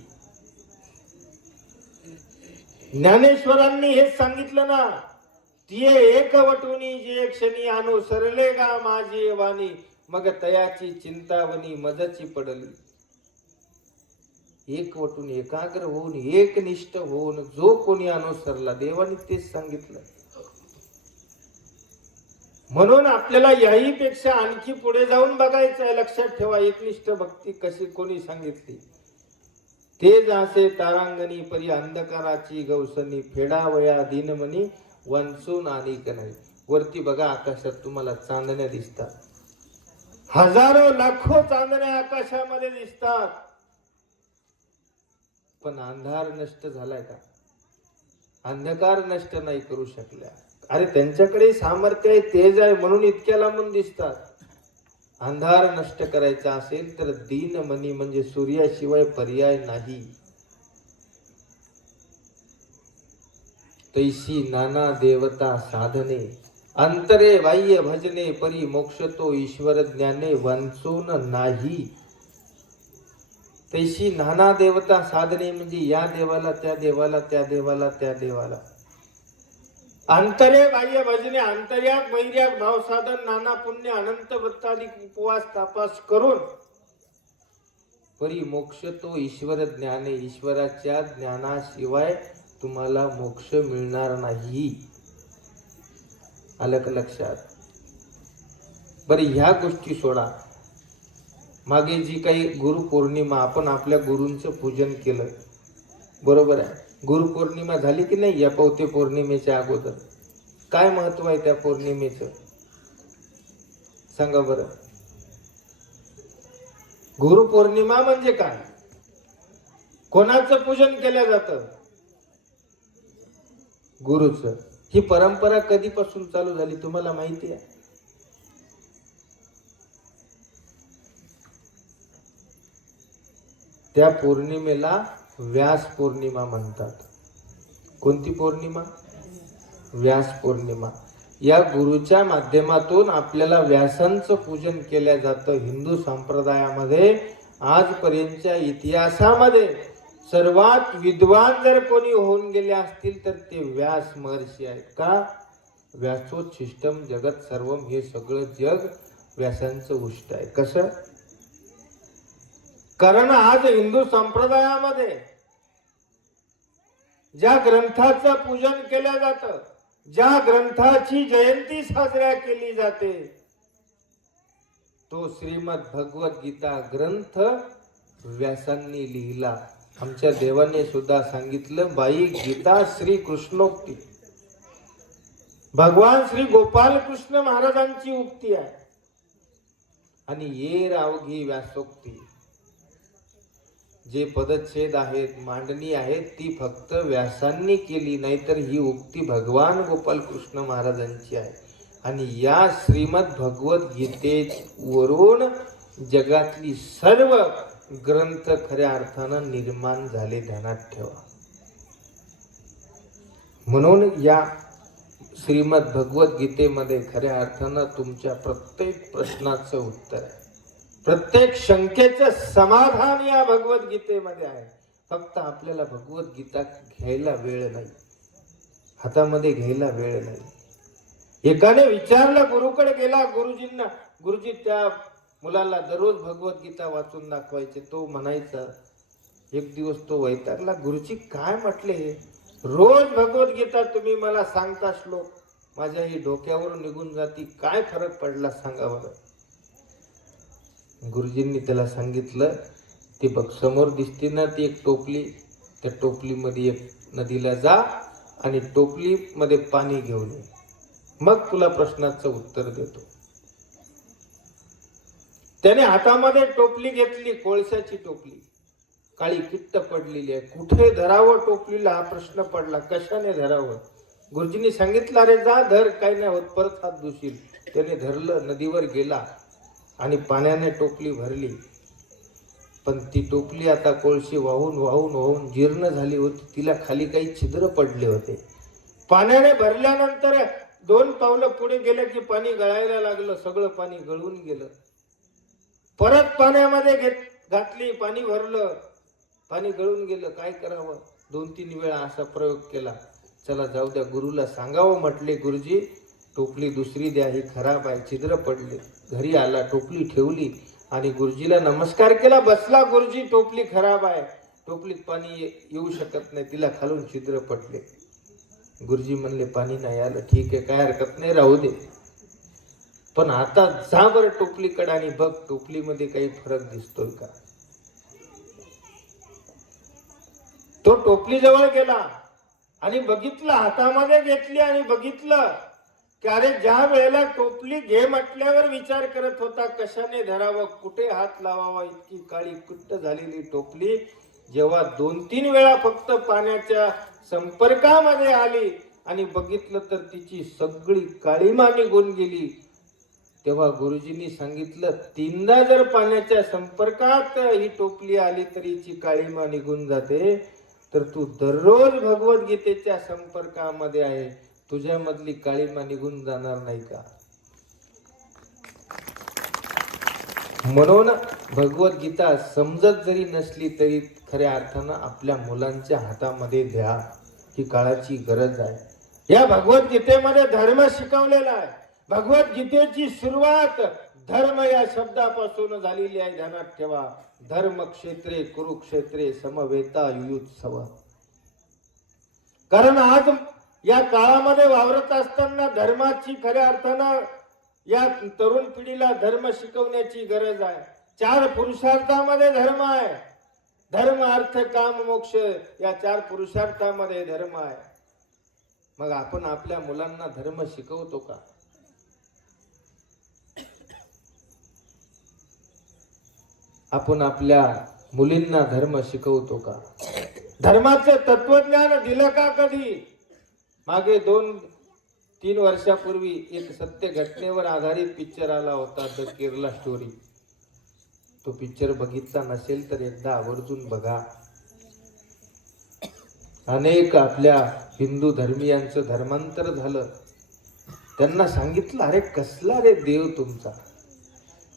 ज्ञानेश्वरांनी हेच सांगितलं ना, तिये एक वटुनी जे क्षणी आणो सरले गा माझी वाणी, मग तयाची चिंतावनी मजची पडली. एक वटून एकाग्र होऊन एकनिष्ठ होऊन जो कोणी अनुसरला, देवाने तेच सांगितलं. म्हणून आपल्याला याही पेक्षा आणखी पुढे जाऊन बघायचं आहे. लक्षात ठेवा, एकनिष्ठ भक्ती कशी कोणी सांगितली. ते जासे तारांगणी परी अंधकाराची गवसनी, फेडावया दिनमनी वंचून आनिक नाही. वरती बघा, आकाशात तुम्हाला चांदण्या दिसतात, हजारो लाखो चांदण्या आकाशामध्ये दिसतात, पण अंधार नष्ट झालाय का? अंधकार नष्ट नाही करू शकल्या. अरे त्यांच्याकडे सामर्थ्य आहे, तेज आहे, म्हणून इतक्या लांबून दिसतात. अंधार नष्ट करायचा असेल तर दीनमनी म्हणजे सूर्याशिवाय पर्याय नाही. तैसी नाना देवता साधने, अंतरे बाह्य भजने, परी मोक्ष तो ईश्वर ज्ञाने वंचून नाही. तैसी नाना देवता साधने म्हणजे या देवाला, त्या देवाला, त्या देवाला, त्या देवाला. अंतरे बाह्य भजने, अंतर्याग बहिर्याग भाव साधन, नाना पुण्य अनंत वृत्ताधिक उपवास तापास करून, परी मोक्ष तो ईश्वर ज्ञाने, ईश्वराच्या ज्ञानाशिवाय तुम्हाला मोक्ष मिळणार नाही. आलं का लक्षात? बरी ह्या गोष्टी सोडा. मागे जी काही गुरुपौर्णिमा, आपण आपल्या गुरूंचं पूजन केलं, बरोबर आहे. गुरुपौर्णिमा झाली की नाही? या पौते पौर्णिमेच्या अगोदर काय महत्व आहे त्या पौर्णिमेचं? सांगा बरं. गुरुपौर्णिमा म्हणजे काय? कोणाचं पूजन केलं जातं? गुरुचं. ही परंपरा कधीपासून चालू झाली तुम्हाला माहिती आहे? त्या पौर्णिमेला व्यास पौर्णिमा म्हणतात. कोणती पौर्णिमा? व्यास पौर्णिमा. या गुरुच्या माध्यमातून आपल्याला व्यासांचं पूजन केलं जातं. हिंदू संप्रदायामध्ये आजपर्यंतच्या इतिहासामध्ये सर्वात विद्वान जर कोणी होऊन गेले असतील तर ते व्यास महर्षी आहेत. का? व्यासोच्छिष्टम जगत सर्वम, हे सगळं जग व्यासांचं उष्ट आहे. कसं? कारण आज हिंदू संप्रदायामध्ये ज्या ग्रंथाचं पूजन केलं जातं, ज्या ग्रंथाची जयंती साजरा केली जाते, तो श्रीमद भगवत गीता ग्रंथ व्यासांनी लिहिला. आमच्या देवाने सुद्धा सांगितलं, बाई गीता श्री कृष्णोक्ती, भगवान श्री गोपाल कृष्ण महाराजांची उक्ती आहे. आणि ये रावघी व्यासोक्ती, जे पदच्छेद आहेत, मांडणी आहेत, ती फक्त व्यासांनी केली, नाहीतर ही उक्ती भगवान गोपाल कृष्ण महाराजांची आहे. आणि या श्रीमद भगवत गीतेवरून जगातली सर्व ग्रंथ खऱ्या अर्थानं निर्माण झाले. ध्यानात ठेवा. म्हणून या श्रीमद भगवद्गीतेमध्ये खऱ्या अर्थानं तुमच्या प्रत्येक प्रश्नाचं उत्तर आहे. प्रत्येक शंकेचं समाधान या भगवद्गीतेमध्ये आहे. फक्त आपल्याला भगवद्गीता घ्यायला वेळ नाही, हातामध्ये घ्यायला वेळ नाही. एकाने विचारलं, गुरुकडे गेला, गुरुजींना. गुरुजी त्या मुलाला दररोज भगवद्गीता वाचून दाखवायचे. तो म्हणायचा, एक दिवस तो वैतागला, गुरुजी काय म्हटले हे? रोज भगवद्गीता तुम्ही मला सांगता श्लोक, माझ्या ही डोक्यावरून निघून जाती, काय फरक पडला सांगा बरं. गुरुजींनी त्याला सांगितलं, ती बघ समोर दिसते ना ती एक टोपली, त्या टोपलीमध्ये एक नदीला जा आणि टोपलीमध्ये पाणी घेऊन ये, मग तुला प्रश्नाचं उत्तर देतो. त्याने हातामध्ये टोपली घेतली, कोळशाची टोपली, काळी किट्ट पडलेली आहे. कुठे धरावं टोपलीला हा प्रश्न पडला, कशाने धरावं. गुरुजींनी सांगितलं, अरे जा धर, काही नाही होत, परत हात धुशील. त्याने धरलं, नदीवर गेला आणि पाण्याने टोपली भरली. पण ती टोपली आता कोळशी वाहून वाहून वाहून जीर्ण झाली होती. तिला खाली काही छिद्र पडले होते. पाण्याने भरल्यानंतर 2 पावलं पुढे गेले की पाणी गळायला लागलं, सगळं पाणी गळून गेलं. परत पाण्यामध्ये घातली, पाणी भरलं, पाणी गळून गेलं. काय करावं? 2-3 वेळा असा प्रयोग केला. चला जाऊ द्या, गुरुला सांगावं म्हटले, गुरुजी टोपली दुसरी द्या, ही खराब आहे, छिद्र पडले. घरी आला, टोपली ठेवली आणि गुरुजीला नमस्कार केला. बसला गुरुजी, टोपली खराब आहे, टोपलीत पाणी येऊ शकत नाही, तिला खालून छिद्र पडले. गुरुजी म्हणले, पाणी नाही आलं, ठीक आहे, काय हरकत नाही, राहू दे. पण आता जा बरं टोपलीकडे आणि बघ टोपलीमध्ये काही फरक दिसतोय का. तो टोपली जवळ गेला आणि बघितलं, हातामध्ये घेतली आणि बघितलं की अरे ज्या वेळेला टोपली घे म्हटल्यावर विचार करत होता कशाने धरावं, कुठे हात लावावा, इतकी काळी कुट्ट झालेली टोपली जेव्हा 2-3 वेळा फक्त पाण्याच्या संपर्कामध्ये आली आणि बघितलं तर तिची सगळी काळीमा निघून गेली. तेव्हा गुरुजींनी सांगितलं, 3दा जर पाण्याच्या संपर्कात ही टोपली आली तरी हिची काळीमा निघून जाते, तर तू दररोज भगवद्गीतेच्या संपर्कामध्ये आहे, तुझ्यामधली काळीमा निघून जाणार नाही का. म्हणून भगवद्गीता समजत जरी नसली तरी खऱ्या अर्थानं आपल्या मुलांच्या हातामध्ये द्या, ही काळाची गरज आहे. या भगवद्गीतेमध्ये धर्म शिकवलेला आहे. भगवद्गीतेची सुरुवात धर्म या शब्दापासून झालेली आहे, ध्यानात ठेवा. धर्मक्षेत्रे कुरुक्षेत्रे समवेता युयुत्सव. कारण आज या काळामध्ये वावरत असताना धर्माची खऱ्या अर्थानं या तरुण पिढीला धर्म शिकवण्याची गरज आहे. 4 पुरुषार्थामध्ये धर्म आहे. धर्म अर्थ काम मोक्ष या 4 पुरुषार्थामध्ये धर्म आहे. मग आपण आपल्या मुलांना धर्म शिकवतो का. आपण आपल्या मुलींना धर्म शिकवतो का. धर्माचं तत्वज्ञान दिलं का कधी. मागे 2-3 वर्षापूर्वी एक सत्य घटनेवर आधारित पिक्चर आला होता, द केरला स्टोरी. तो पिक्चर बघितला नसेल तर एकदा आवर्जून बघा. अनेक आपल्या हिंदू धर्मीयांचं धर्मांतर झालं. त्यांना सांगितलं, अरे कसला रे देव तुमचा.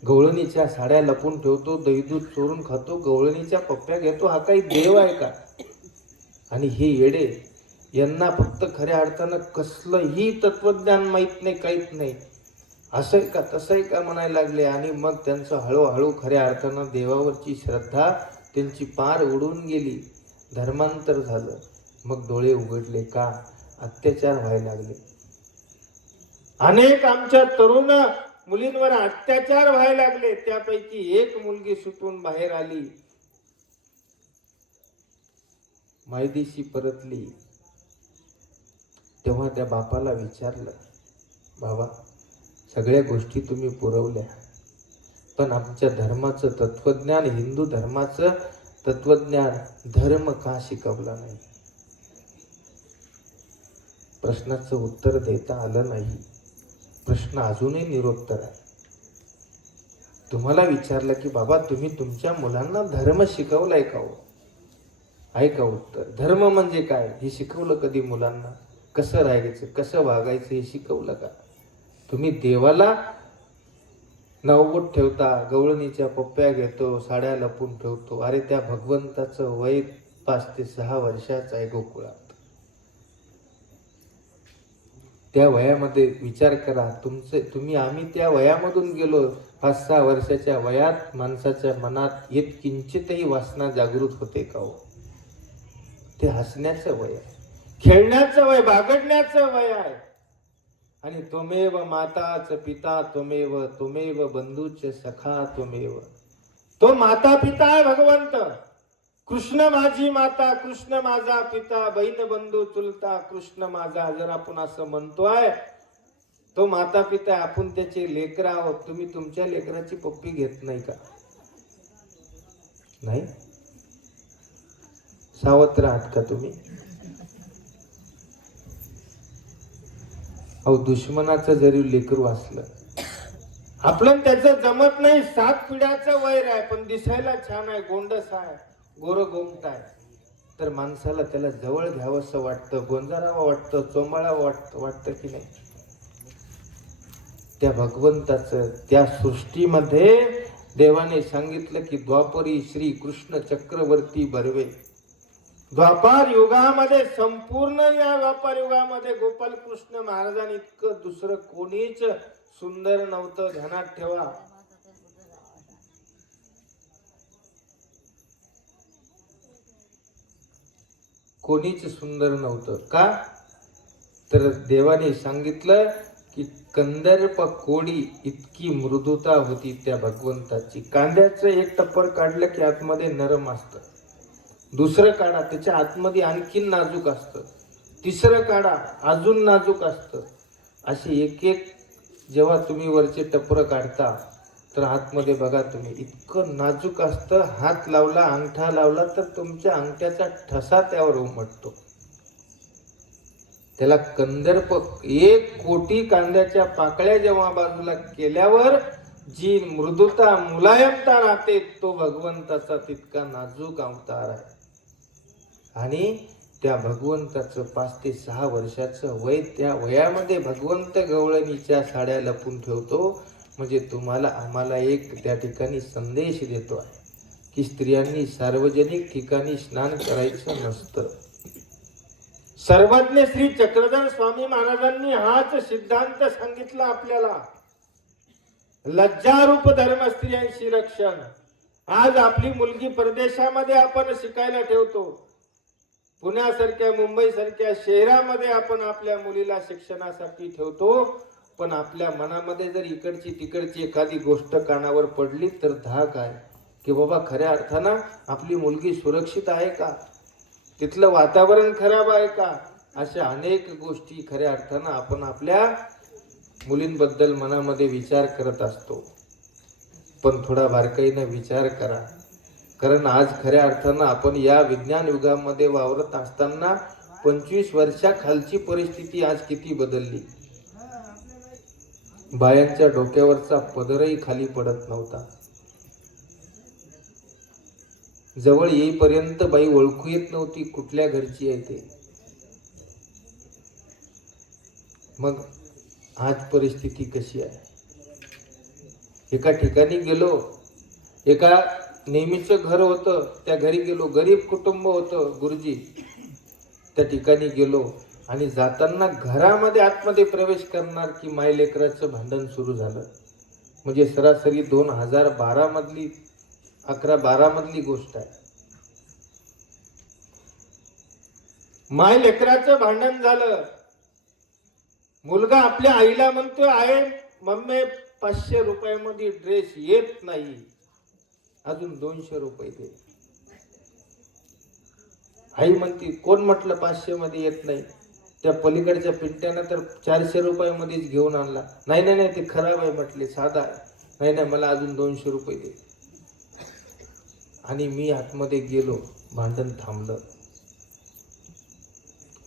गवळणीच्या साड्या लपून ठेवतो, दही दूध चोरून खातो, गवळणीच्या पप्प्या घेतो, हा काही देव आहे का. आणि हे येडे, यांना फक्त खऱ्या अर्थानं कसलंही तत्वज्ञान माहित नाही, काहीच नाही. असं आहे का तसं आहे का म्हणायला लागले. आणि मग त्यांचं हळूहळू खऱ्या अर्थानं देवावरची श्रद्धा त्यांची पार उडून गेली. धर्मांतर झालं. मग डोळे उघडले का, अत्याचार व्हायला लागले. अनेक आमच्या तरुण मुलींवर अत्याचार व्हायला लागले. त्यापैकी एक मुलगी सुटून बाहेर आली, मायदेशी परतली. तेव्हा त्या बापाला विचारलं, बाबा सगळ्या गोष्टी तुम्ही पुरवल्या, पण आमच्या धर्माचं तत्वज्ञान, हिंदू धर्माचं तत्वज्ञान धर्म का शिकवला नाही. प्रश्नाचं उत्तर देता आलं नाही. प्रश्न अजूनही निरुत्तर आहे. तुम्हाला विचारलं की बाबा तुम्ही तुमच्या मुलांना धर्म शिकवलाय का हो. आहे का उत्तर. धर्म म्हणजे काय हे शिकवलं कधी मुलांना. कसं राहायचं, कसं वागायचं हे शिकवलं का? तुम्ही देवाला नववट ठेवता, गवळणीच्या पप्प्या घेतो, साड्या लपून ठेवतो. अरे त्या भगवंताचं वय 5 ते 6 वर्षाचं आहे गोकुळात. त्या वयामध्ये विचार करा, तुम्ही आम्ही त्या वयामधून गेलो. 5-6 वर्षाच्या वयात माणसाच्या मनात येत किंचितही वासना जागृत होते का हो? ते हसण्याचं वय आहे, खेळण्याचं वय, बागडण्याचं वय आहे. आणि त्वमेव माताच पिता त्वमेव, त्वमेव बंधूच सखा त्वमेव. तो माता पिता आहे भगवंत. कृष्ण माझी माता, कृष्ण माझा पिता, बहीण बंधू चुलता, कृष्ण माझा. जर आपण असं म्हणतोय, तो माता पिता, आपण त्याचे लेकर आहोत. तुम्ही तुमच्या लेकराची पप्पी घेत नाही का? नाही? सावत्र आहात का तुम्ही? अहो, दुश्मनाचं जरी लेकरू असलं, आपलं त्याचं जमत नाही. 7 पिढ्याचं वैर आहे, पण दिसायला छान आहे, गोंडस आहे, गोर गोमट आहे, तर माणसाला त्याला जवळ घ्यावंसं वाटतं, गोंजारावं वाटतं, चोंबाळावं वाटतं की नाही? त्या भगवंताचं त्या सृष्टीमध्ये देवाने सांगितलं की द्वापरी श्री कृष्ण चक्रवर्ती बर्वे. द्वापार युगामध्ये, संपूर्ण या द्वापार युगामध्ये गोपाल कृष्ण महाराजांनी इतकं दुसरं कोणीच सुंदर नव्हतं. ध्यानात ठेवा. कोणीच सुंदर नव्हतं. का? तर देवाने सांगितलं की कंदर्प कोडी इतकी मृदुता होती त्या भगवंताची. कांद्याचं एक टप्पर काढलं की आतमध्ये नरम असतं, दुसरं काढा त्याच्या आतमध्ये आणखीन नाजूक असतं, तिसरं काढा अजून नाजूक असतं. असे एक एक जेव्हा तुम्ही वरचे टप्पर काढता तर आतमध्ये बघा तुम्ही, इतकं नाजूक असतं. हात लावला, अंगठा लावला तर तुमच्या अंगठ्याचा ठसा त्यावर उमटतो. त्याला कंदर्प. 1 कोटी कांद्याच्या पाकळ्या जेव्हा बाजूला केल्यावर जी मृदुता, मुलायमता राहते, तो भगवंताचा तितका नाजूक अवतार आहे. आणि त्या भगवंताचं 5 ते 6 वर्षाचं वय, त्या वयामध्ये भगवंत गवळणीच्या साड्या लपून ठेवतो. म्हणजे तुम्हाला आम्हाला एक त्या ठिकाणी संदेश देतो आहे की स्त्रियांनी सार्वजनिक ठिकाणी स्नान करायचं नसतं. सर्वज्ञ श्री चक्रधर स्वामी महाराजांनी हाच सिद्धांत सांगितला आपल्याला. लज्जारूप धर्म स्त्रियांशी रक्षण. आज आपली मुलगी परदेशामध्ये आपण शिकायला ठेवतो, पुण्यासारख्या मुंबईसारख्या शहरामध्ये आपण आपल्या मुलीला शिक्षणासाठी ठेवतो, पण आपल्या मनामध्ये जर इकडची तिकडची एखादी गोष्ट कानावर पडली तर धाक आहे की बाबा खऱ्या अर्थानं आपली मुलगी सुरक्षित आहे का, तिथलं वातावरण खराब आहे का. अशा अनेक गोष्टी खऱ्या अर्थानं आपण आपल्या मुलींबद्दल मनामध्ये विचार करत असतो. पण थोडा बारकाईनं विचार करा, कारण आज खऱ्या अर्थानं आपण या विज्ञान युगामध्ये वावरत असताना 25 वर्षाखालची परिस्थिती आज किती बदलली. बायांच्या डोक्यावरचा पदरही खाली पडत नव्हता. जवळ येईपर्यंत बाई ओळखू येत नव्हती कुठल्या घरची आहे ते. मग आज परिस्थिती कशी आहे? एका ठिकाणी गेलो, एका नेहमीचं घर होतं, त्या घरी गेलो, गरीब कुटुंब होतं गुरुजी. त्या ठिकाणी गेलो आणि जाताना घरामध्ये आतमध्ये प्रवेश करणार की माय लेकराचं भांडण सुरू झालं. म्हणजे सरासरी 2012 मधली 11-12 मधली गोष्ट आहे. माय लेकराचं भांडण झालं. मुलगा आपल्या आईला म्हणतोय, आहे मम्मी 500 रुपयामध्ये ड्रेस येत नाही, अजून 200 रुपये दे. आई म्हणती, कोण म्हटलं 500 मध्ये येत नाही? त्या पलीकडच्या पिंट्यानं तर 400 रुपयामध्येच घेऊन आणला. नाही नाही नाही, ते खराब आहे म्हटले, साधा आहे. नाही नाही, मला अजून 200 रुपये दे. आणि मी आतमध्ये गेलो, भांडण थांबलं.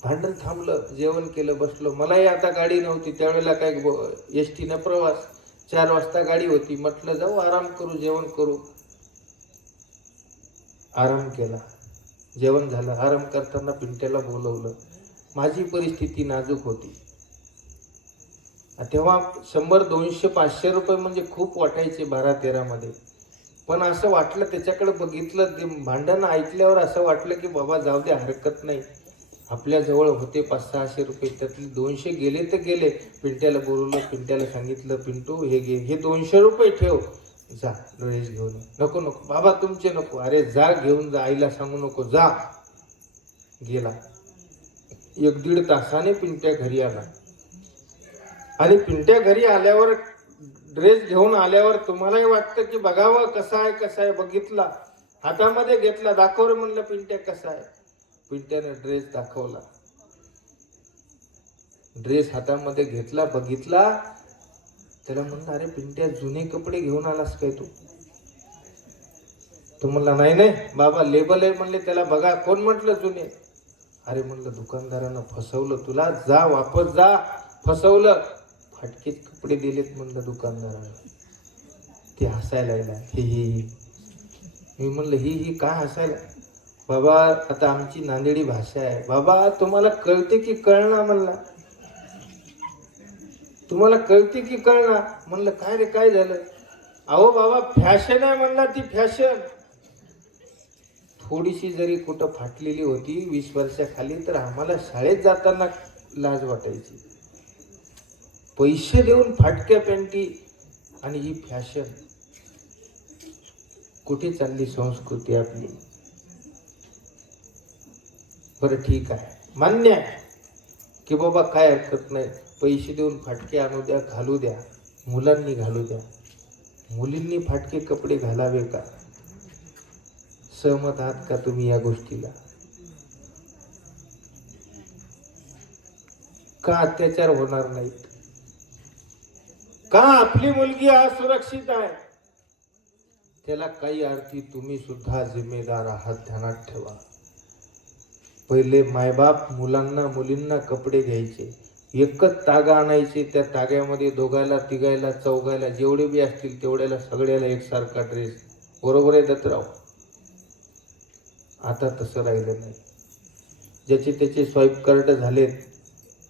भांडण थांबलं, जेवण केलं, बसलो. मलाही आता गाडी नव्हती त्यावेळेला, काय एसटी न प्रवास. 4 वाजता गाडी होती. म्हटलं जाऊ आराम करू, जेवण करू. आराम केला, जेवण झालं. आराम करताना पिंट्याला बोलवलं, माझी परिस्थिती नाजूक होती. तेव्हा 100, 200, 500 रुपये म्हणजे खूप वाटायचे 12-13 मध्ये. पण असं वाटलं, त्याच्याकडे बघितलं, ते भांडण ऐकल्यावर असं वाटलं की बाबा जाऊ दे, हरकत नाही. आपल्याजवळ होते 500-600 रुपये, त्यातले 200 गेले तर गेले. पिंट्याला बोलवलं, पिंट्याला सांगितलं, पिंटू हे घे, हे 200 रुपये ठेव, जा ड्रेस घेऊन ये. नको नको बाबा, तुमचे नको. अरे जा, घेऊन जा, आईला सांगू नको, जा. गेला. 1-1.5 तासाने पिंट्या घरी आला. आणि पिंट्या घरी आल्यावर, ड्रेस घेऊन आल्यावर तुम्हालाही वाटतं की बघावं कसा आहे. बघितला, हातामध्ये घेतला, दाखव रे म्हणलं पिंट्या कसा आहे. पिंट्याने ड्रेस दाखवला, ड्रेस हातामध्ये घेतला, बघितला. त्याला म्हणलं, अरे पिंट्या, जुने कपडे घेऊन आलास काय तू? तो म्हणला, नाही बाबा, लेबल आहे म्हणले त्याला, बघा. कोण म्हटलं जुने? अरे म्हणलं, दुकानदारानं फसवलं तुला, जा वापस जा, फसवलं. फाटकेच कपडे दिलेत म्हणलं दुकानदारानं. ते हसायला लागला, ही. मी म्हणलं, ही काय हसायला? बाबा, आता आमची नांदेडी भाषा आहे. बाबा, तुम्हाला कळते की कळना म्हणला, तुम्हाला कळते की कळना? म्हणलं, काय रे, काय झालं? अहो बाबा, फॅशन आहे म्हणला, ती फॅशन. थोडीशी जरी कुठं फाटलेली होती 20 वर्षाखाली, तर आम्हाला शाळेत जाताना लाज वाटायची. पैसे देऊन फाटक्या पॅन्टी आणि ही फॅशन. कुठे चालली संस्कृती आपली? बरं ठीक आहे, मान्य आहे की बाबा काय हरकत नाही, पैसे देऊन फाटके आणू द्या, घालू द्या, मुलांनी घालू द्या. मुलींनी फाटके कपडे घालावे का? सहमत आहात का तुम्ही या गोष्टीला? का अत्याचार होणार नाहीत? का आपली मुलगी असुरक्षित आहे? त्याला काही अर्थी तुम्ही सुद्धा जिम्मेदार आहात, ध्यानात ठेवा. पहिले मायबाप मुलांना मुलींना कपडे घ्यायचे, एकच तागा आणायचे, त्या ताग्यामध्ये 2, 3, 4 जेवढे बी असतील तेवढ्याला सगळ्याला एकसारखा ड्रेस. बरोबर आहे दत्तराव? आता तसं राहिलं नाही. ज्याचे त्याचे स्वाईप कार्ड झालेत,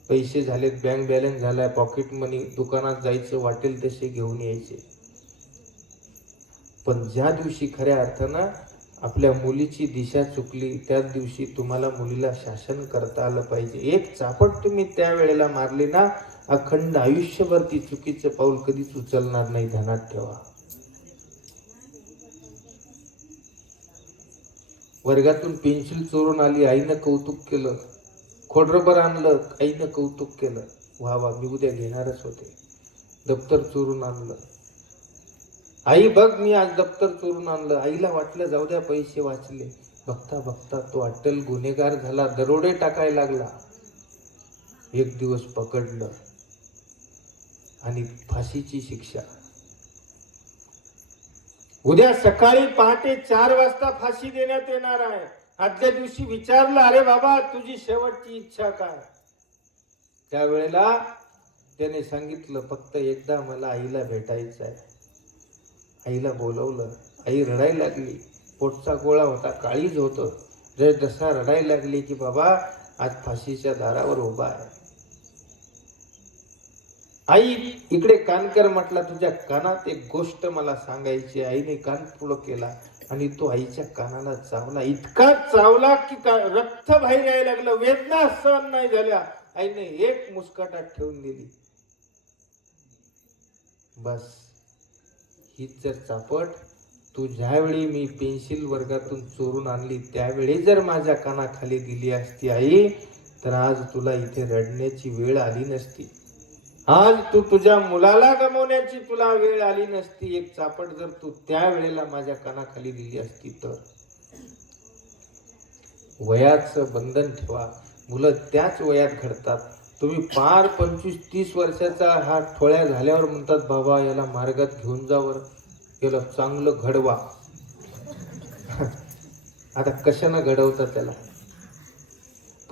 पैसे झालेत, बँक बॅलन्स झालाय, पॉकेट मनी, दुकानात जायचं, वाटेल तसे घेऊन यायचे. पण ज्या दिवशी खऱ्या अर्थानं आपल्या मुलीची दिशा चुकली, त्याच दिवशी तुम्हाला मुलीला शासन करता आलं पाहिजे. एक चापट तुम्ही त्या वेळेला मारली ना, अखंड आयुष्यभर ती चुकीचं पाऊल कधीच उचलणार नाही, ध्यानात ठेवा. वर्गातून पेन्सिल चोरून आली, आईनं कौतुक केलं. खोडरबर आणलं, आईनं कौतुक केलं, वा वा, मी उद्या घेणारच होते. दप्तर चोरून आणलं, आई बघ, मी आज दप्तर चोरून आणलं. आईला वाटलं जाऊ द्या, पैसे वाचले. बघता बघता तो अट्टल गुन्हेगार झाला, दरोडे टाकायला लागला. एक दिवस पकडलं आणि फाशीची शिक्षा. उद्या सकाळी पहाटे 4 वाजता फाशी देण्यात येणार आहे. आजच्या दिवशी विचारलं, अरे बाबा, तुझी शेवटची इच्छा काय? त्यावेळेला त्याने सांगितलं, फक्त एकदा मला आईला भेटायचं आहे. आईला बोलवलं. आई रडायला लागली, पोटचा गोळा होता, काळीज होतं. जसा रडायला लागली की बाबा आज फाशीच्या दारावर उभा आहे. आई इकडे कान कर म्हटला, तुझ्या कानात एक गोष्ट मला सांगायची. आईने कान पुढं केला आणि तो आईच्या कानाला चावला. इतका चावला की रक्त बाहेर यायला लागलं. वेदना सहन नाही झाल्या. आईने एक मुस्काटात ठेवून दिली. बस, हीच जर चापट तू ज्यावेळी मी पेन्सिल वर्गातून चोरून आणली त्यावेळी जर माझ्या कानाखाली दिली असती आई, तर आज तुला इथे रडण्याची वेळ आली नसती. आज तू तुझ्या मुलाला गमावण्याची तुला वेळ आली नसती. एक चापट जर तू त्या वेळेला माझ्या कानाखाली दिली असती तर. वयाचं बंधन ठेवा. मुलं त्याच वयात घडतात. तुम्ही पार 25-30 वर्षाचा हा ठोळ्या झाल्यावर म्हणतात, बाबा याला मार्गात घेऊन जावर, याला चांगलं घडवा. आता कशानं घडवतात त्याला?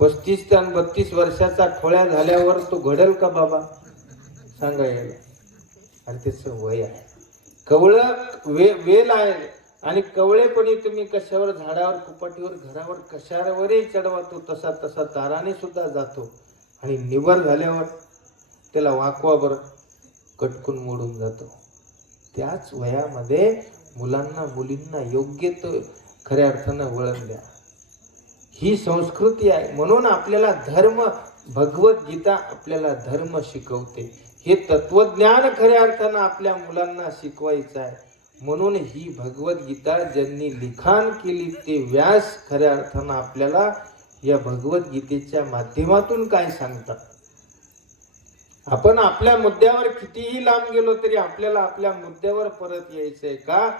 35 आणि 32 वर्षाचा ठोळ्या झाल्यावर तो घडेल का बाबा? सांगा याला. आणि त्याचं वय आहे, कवळ वेल आहे. आणि कवळेपणी तुम्ही कशावर, झाडावर, कुपाटीवर, घरावर, कशावरही चढवा, तो तसा तसा ताराने सुद्धा जातो. आणि निबर झाल्यावर त्याला वाकवा बरं, कटकून मोडून जातो. त्याच वयामध्ये मुलांना मुलींना योग्य तो खऱ्या अर्थानं वळण द्या. ही संस्कृती आहे. म्हणून आपल्याला धर्म, भगवद्गीता आपल्याला धर्म शिकवते. हे तत्वज्ञान खऱ्या अर्थानं आपल्या मुलांना शिकवायचं आहे. म्हणून ही भगवद्गीता ज्यांनी लिखाण केली ते व्यास खऱ्या अर्थानं आपल्याला या भगवद्गीतेच्या माध्यमातून काय सांगतात. आपण आपल्या मुद्द्यावर कितीही लांब गेलो तरी आपल्याला आपल्या मुद्द्यावर परत यायचंय का,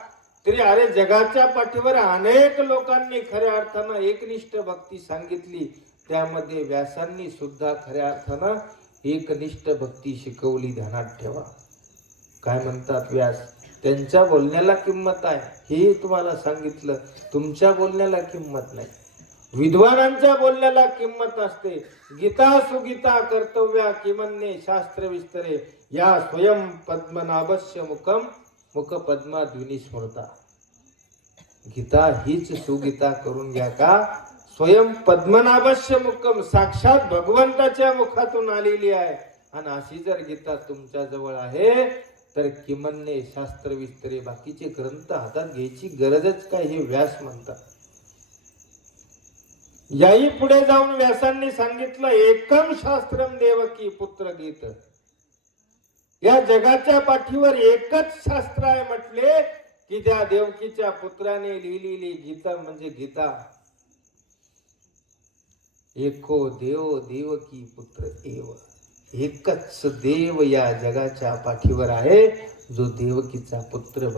तरी अरे जगाच्या पाठीवर अनेक लोकांनी खऱ्या अर्थानं एकनिष्ठ भक्ती सांगितली. त्यामध्ये व्यासांनी सुद्धा खऱ्या अर्थानं एकनिष्ठ भक्ती शिकवली. ध्यानात ठेवा. काय म्हणतात व्यास, त्यांच्या बोलण्याला किंमत आहे हे तुम्हाला सांगितलं. तुमच्या बोलण्याला किंमत नाही. विद्वानांच्या बोलण्याला किंमत असते. गीता सुगीता कर्तव्या किमन्ये शास्त्र विस्तरे या स्वयं पद्मनाभस्य मुखम मुख पद्माद्विनी स्मृता. गीता हीच सुगीता करून घ्या का, स्वयं पद्मनाभस्य मुखम, साक्षात भगवंताच्या मुखातून आलेली आहे. आणि अशी जर गीता तुमच्या जवळ आहे तर किमन्ये शास्त्र विस्तरे, बाकीचे ग्रंथ हातात घ्यायची गरजच काय, हे व्यास म्हणतात. याही पुढे जाऊन व्यासांनी सांगितलं, एकम शास्त्रम देवकी पुत्र गीत. या जगाच्या पाठीवर एकच शास्त्र आहे म्हटले की त्या देवकीच्या पुत्राने लिहिलेली गीता म्हणजे गीता. एको देव देवकी पुत्र एव, एकच देव या जगाच्या पाठीवर आहे जो देवकीचा पुत्र